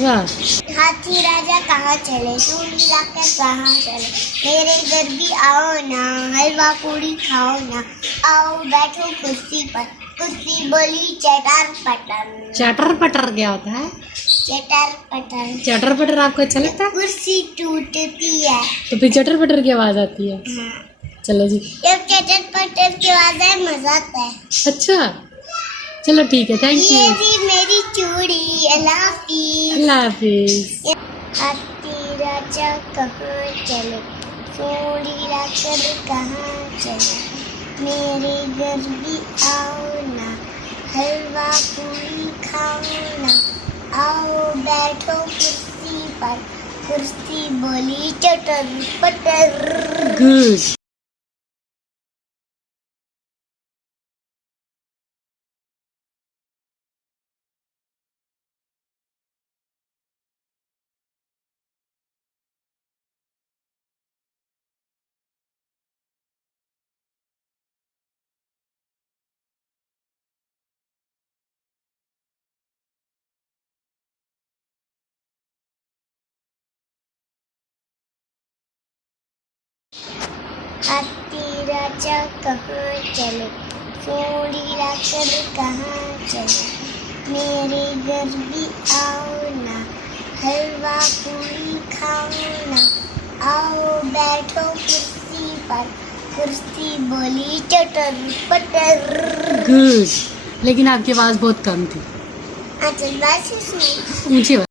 वाह। हाथी राजा कहाँ चले, सूली लाकर कहाँ चले, मेरे घर भी आओ ना, हलवा पूरी खाओ ना, आओ बैठो कुर्सी पर, कुर्सी बोली चटर पटर। चटर पटर क्या होता है? चटर पटर। चटर पटर आपको अच्छा लगता है? कुर्सी टूटती है तो फिर चटर पटर की आवाज आती है। हाँ। चलो जी। जब चटर पटर की आवाज है मजा आता है। अच्छा चलो ठीक है, थैंक ये यू। भी मेरी चूड़ी, अल्लाह हाफिज। अल्लाह हाफिज। हाथी राजा कहाँ चले, सूली लाकर कहाँ चले, मेरे घर भी आओ ना, हलवा पूरी खाओ ना, आओ बैठो कुर्सी पर, कुर्सी बोली चटर पटर। गुड। हाथी राजा कहाँ चले, सूली लाकर कहाँ चले, मेरे घर भी आओ ना, हलवा पूरी खाओ ना, आओ बैठो कुर्सी पर, कुर्सी बोली चटर पटर। गुड। लेकिन आपकी आवाज बहुत कम थी, अच्छा बात सुनो। ऊंची आवाज।